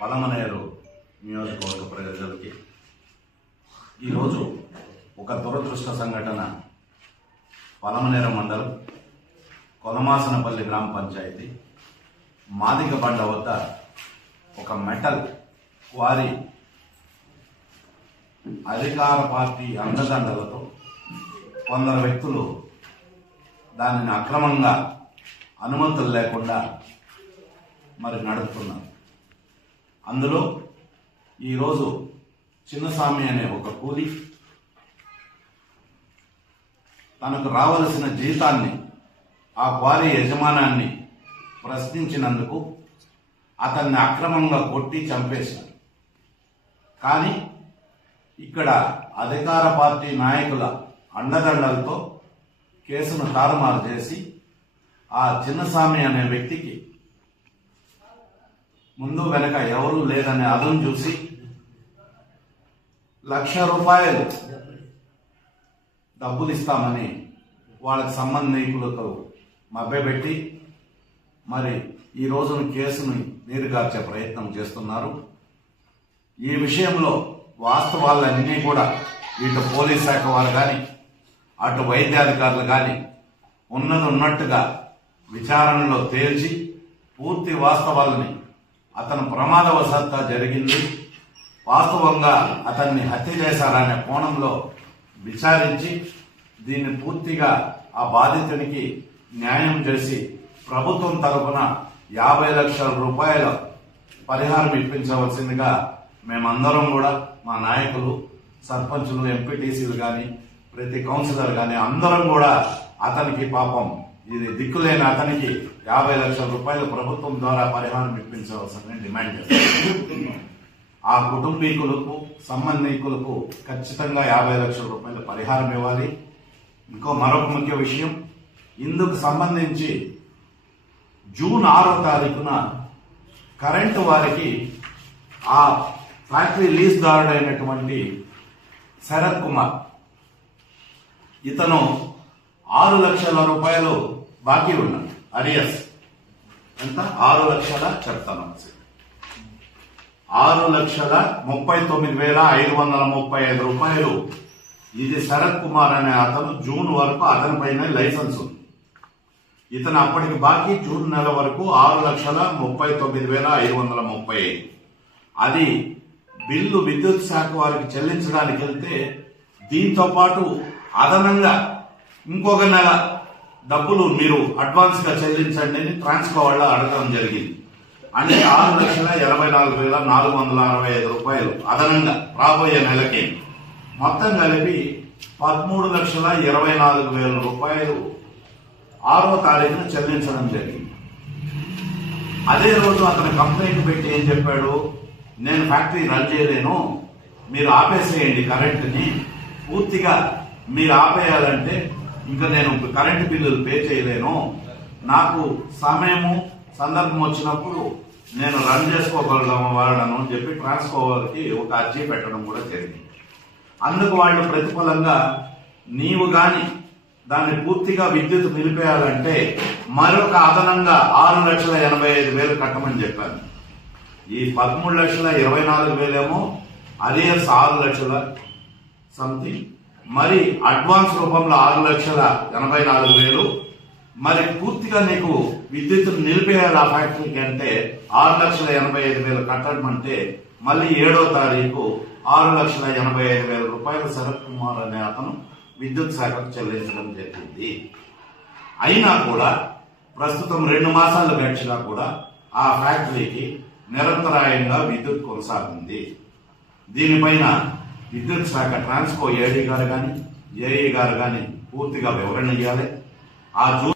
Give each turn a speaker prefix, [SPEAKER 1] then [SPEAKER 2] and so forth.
[SPEAKER 1] పలమనేరు నియోజకవర్గ ప్రజలకి ఈరోజు ఒక దురదృష్ట సంఘటన. పలమనేరు మండలం కొలమాసనపల్లి గ్రామ పంచాయతీ. మాదిగ బండ వద్ద ఒక మెటల్ క్వారీ అధికార పార్టీ అండదండలతో కొందరు వ్యక్తులు దానిని అక్రమంగా అనుమతులు లేకుండా మరి నడుపుతున్నారు. అందులో ఈరోజు చిన్నస్వామి అనే ఒక కూలి తనకు రావలసిన జీతాన్ని ఆ క్వారీ యజమానాన్ని ప్రశ్నించినందుకు అతన్ని అక్రమంగా కొట్టి చంపేశారు. కానీ ఇక్కడ అధికార పార్టీ నాయకుల అండదండలతో కేసును తారుమారు చేసి ఆ చిన్నస్వామి అనే వ్యక్తికి ముందు వెనక ఎవరు లేదనే అదం చూసి లక్ష రూపాయలు డబ్బులు ఇస్తామని వాళ్ళకి సంబంధికులతో మభ్యపెట్టి మరి ఈ రోజున కేసును నీరుగార్చే ప్రయత్నం చేస్తున్నారు. ఈ విషయంలో వాస్తవాలన్నీ కూడా ఇటు పోలీస్ శాఖ వారు కానీ అటు వైద్యాధికారులు కానీ ఉన్నది ఉన్నట్టుగా విచారణలో తేల్చి పూర్తి వాస్తవాలని అతను ప్రమాదవశాత్త జరిగింది. వాస్తవంగా అతన్ని హత్య చేశారనే కోణంలో విచారించి దీన్ని పూర్తిగా ఆ బాధితునికి న్యాయం చేసి ప్రభుత్వం తరఫున యాభై లక్షల రూపాయల పరిహారం ఇప్పించవలసిందిగా మేమందరం కూడా మా నాయకులు సర్పంచులు ఎంపీటీసీలు కానీ ప్రతి కౌన్సిలర్ కానీ అందరం కూడా అతనికి పాపం ఇది దిక్కులేని అతనికి యాభై లక్షల రూపాయలు ప్రభుత్వం ద్వారా పరిహారం ఇప్పించవలసిందని డిమాండ్ చేస్తాం ఆ కుటుంబీకులకు సంబంధికులకు ఖచ్చితంగా యాభై లక్షల రూపాయల పరిహారం ఇవ్వాలి. ఇంకో మరొక ముఖ్య విషయం ఇందుకు సంబంధించి జూన్ ఆరో తారీఖున కరెంటు వారికి ఆ ఫ్యాక్టరీ లీజ్దారుడైనటువంటి శరత్ కుమార్ ఇతను ఆరు లక్షల రూపాయలు బాకీ ఉన్నాయి అరియస్. ఎంత? ఆరు లక్షల చెప్తాను ఆరు లక్షల ముప్పై తొమ్మిది వేల ఐదు వందల ముప్పై ఐదు రూపాయలు. ఇది శరత్ కుమార్ అనే అతను జూన్ వరకు అతని పైన లైసెన్స్ ఉంది. ఇతను అప్పటికి బాకీ జూన్ నెల వరకు ఆరు లక్షల ముప్పై తొమ్మిది వేల ఐదు వందల ముప్పై ఐదు. అది బిల్లు విద్యుత్ శాఖ వారికి చెల్లించడానికి వెళ్తే దీంతో పాటు అదనంగా ఇంకొక నెల డబ్బులు మీరు అడ్వాన్స్గా చెల్లించండి అని ట్రాన్స్కో వాళ్ళ అడగడం జరిగింది. అంటే ఆరు లక్షల ఎనభై నాలుగు వేల నాలుగు వందల అరవై ఐదు రూపాయలు అదనంగా రాబోయే నెలకి మొత్తం కలిపి పదమూడు లక్షల ఇరవై నాలుగు వేల రూపాయలు ఆరో తారీఖున చెల్లించడం జరిగింది. అదే రోజు అతను కంప్లైంట్ పెట్టి ఏం చెప్పాడు? నేను ఫ్యాక్టరీ రన్ చేయలేను మీరు ఆపేసేయండి కరెంట్ని పూర్తిగా మీరు ఆపేయాలంటే ఇంకా నేను కరెంటు బిల్లులు పే చేయలేను. నాకు సమయము సందర్భం వచ్చినప్పుడు నేను రన్ చేసుకోగలను వాడను అని చెప్పి ట్రాన్స్కోవర్కి ఒక అర్జీ పెట్టడం కూడా జరిగింది. అందుకు వాళ్ళు ప్రతిఫలంగా నీవు కానీ దాన్ని పూర్తిగా విద్యుత్ నిలిపేయాలంటే మరొక అదనంగా ఆరు లక్షల ఎనభై ఐదు వేలు కట్టమని చెప్పాను. ఈ పదమూడు లక్షల ఇరవై నాలుగు వేలేమో అదే ఆరు లక్షల సంథింగ్ మరి అడ్వాన్స్ రూపంలో ఆరు లక్షల ఎనభై నాలుగు వేలు. మరి పూర్తిగా నీకు విద్యుత్ నిలిపేయాలి ఆ ఫ్యాక్టరీకి అంటే ఆరు లక్షల ఎనభై ఐదు వేలు కట్టడం అంటే మళ్ళీ ఏడో తారీఖు ఆరు లక్షల ఎనభై ఐదు వేల రూపాయలు శరత్ కుమార్ అనే అతను విద్యుత్ శాఖకు చెల్లించడం జరిగింది. అయినా కూడా ప్రస్తుతం రెండు మాసాలు గడిచినా కూడా ఆ ఫ్యాక్టరీకి నిరంతరాయంగా విద్యుత్ కొనసాగింది. దీనిపైన విద్యుత్ శాఖ ట్రాన్స్కో ఏడీ గారు కానీ ఏఈ గారు కానీ పూర్తిగా వివరణ ఇవ్వాలి ఆ జూ